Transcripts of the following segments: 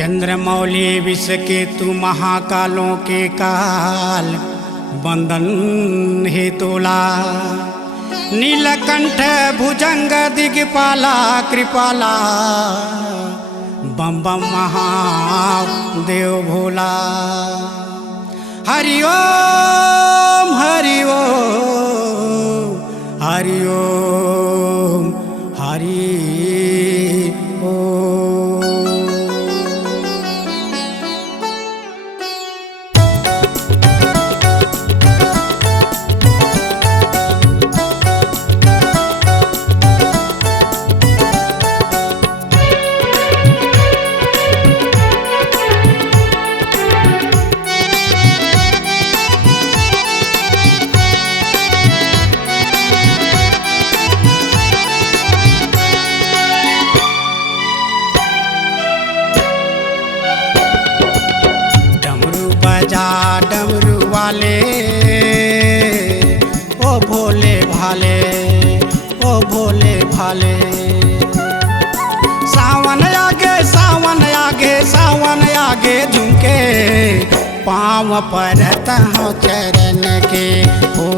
चंद्रमौली विष के तू महाकालों के काल बंदन हे तोला। नीलकंठ भुजंग दिगपाला कृपाला बम बम महादेव भोला। हरि ओम हरि ओम हरि ओम हरि ओम। डमरू वाले ओ भोले भाले ओ भोले भाले। सावन आगे सावन आगे सावन आगे झुमके पाँव परत हो चरण के ओ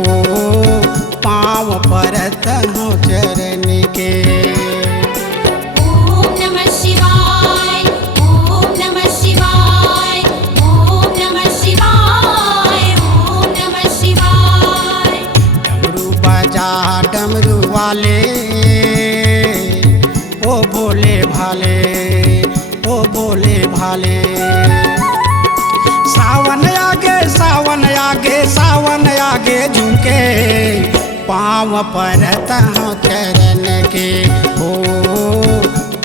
पाँव परत हो चरण के। डमरू वाले ओ भोले भाले ओ भोले भाले। सावन आगे सावन आगे सावन आगे झुमके पाँव परत हो चरण के ओ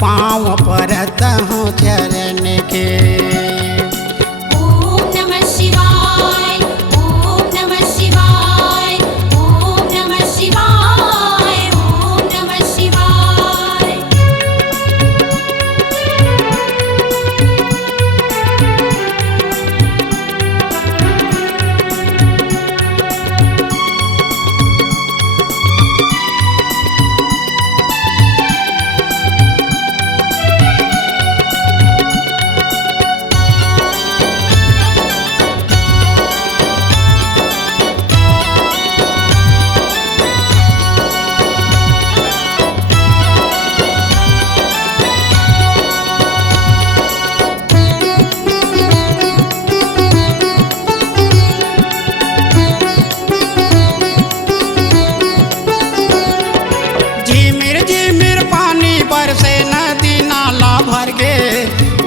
पाँव परत हो चरण के।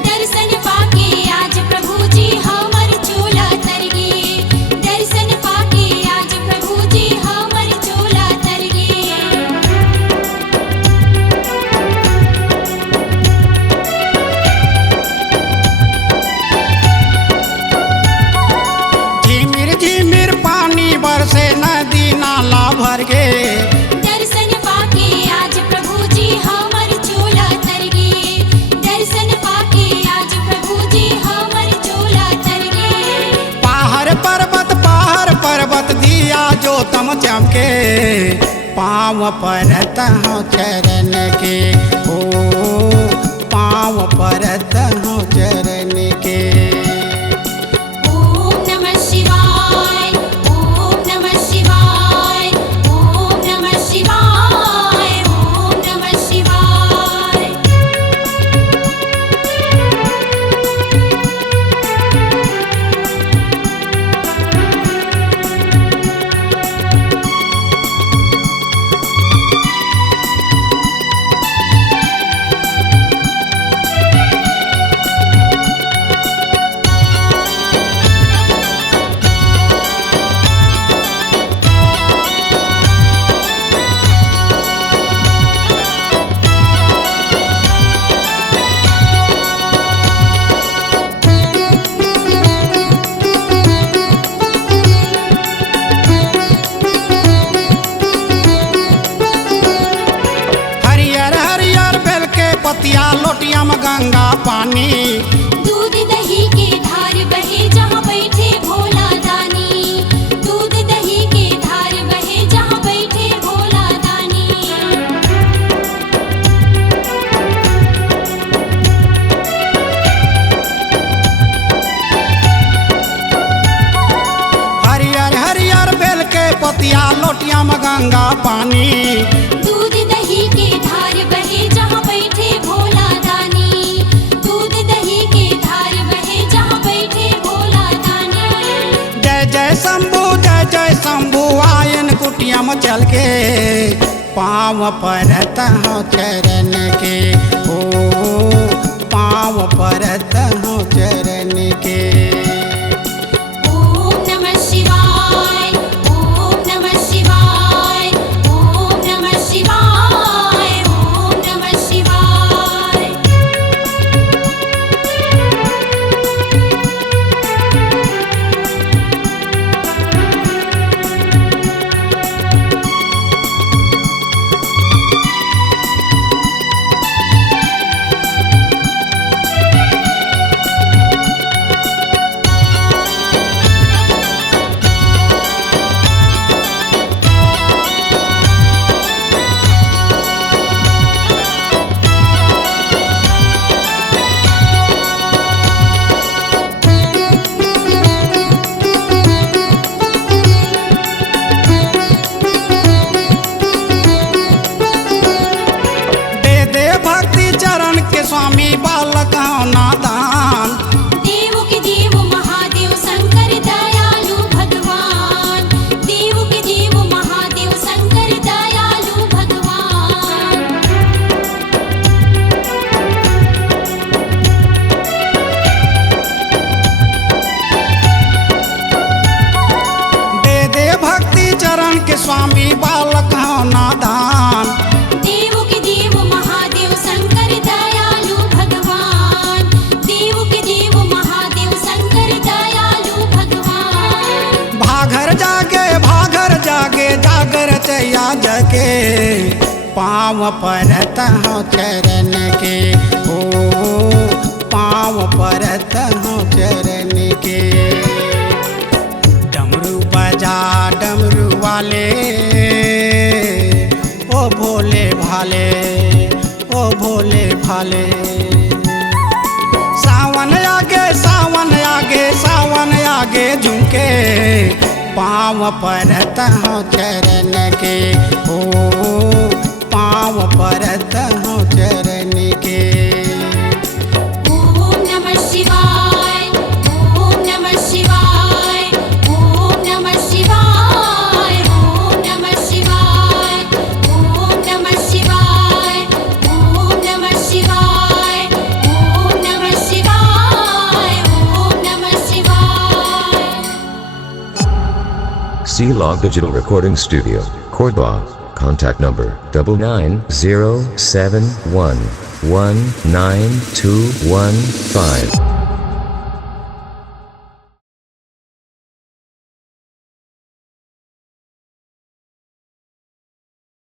दर्शन पाके आज प्रभु जी हमर चोला तर गे। दर्शन पाके आज प्रभु जी हमर चोला तर गे। झिमिर झिमिर पानी बरसे नदी नाला भर गे। दर्शन पाके आज प्रभु जी हमर चोला तर गे। दर्शन पाके आज प्रभु जी हमर चोला तर गे। पहाड़ पर्वत दिया जो तम चमके पाँव परत हो चरण के ओ पाँव परत हो चरण के। ओम नमः शिवाय ओम नमः शिवाय ओम नमः शिवाय ओम नमः शिवाय। पतिया लोटिया में गंगा पानी। दूध दही के धार बहे जहाँ बैठे भोला दानी। दूध दही के धार बहे जहाँ बैठे भोला दानी। कुटिया में गंगा पानी। दूध दही के धार बहे जहाँ बैठे भोला दानी। दूध दही के धार बहे जहाँ बैठे भोला दानी। जय जय शंभु आयन कुटिया में चल के पाँव परत हो चरण के। ओ पाँव परत हो चरण के। ओम नमः शिवाय, ओम नमः शिवाय, ओम नमः शिवाय, ओम नमः शिवाय। स्वामी बालक हो नादान। देव के देव महादेव शंकर दयालु भगवान। देव के देव महादेव शंकर दयालु भगवान। दे दे भक्ति चरण के स्वामी बालक हो नादान। देव के देव महादेव शंकर दयालु भगवान। देव के देव महादेव शंकर दयालु भगवान। भागर जागे जागर चया जगे पाँव परत हो चरण के। ओ पाँव परत हो चरण के। डमरू बजा डमरू वाले ओ भोले भाले, ओ भोले भाले। सावन आगे झुके पाँव परत हो चरण के। ओ पाँव परत हो चरण के। ओम नमः शिवाय, ओम नमः शिवाय, ओम नमः शिवाय, ओम नमः शिवाय, ओम नमः शिवाय, ओम नमः शिवाय, ओम नमः शिवाय, ओम नमः शिवाय। C-Log Digital Recording Studio, Cordoba. Contact number 9907119215.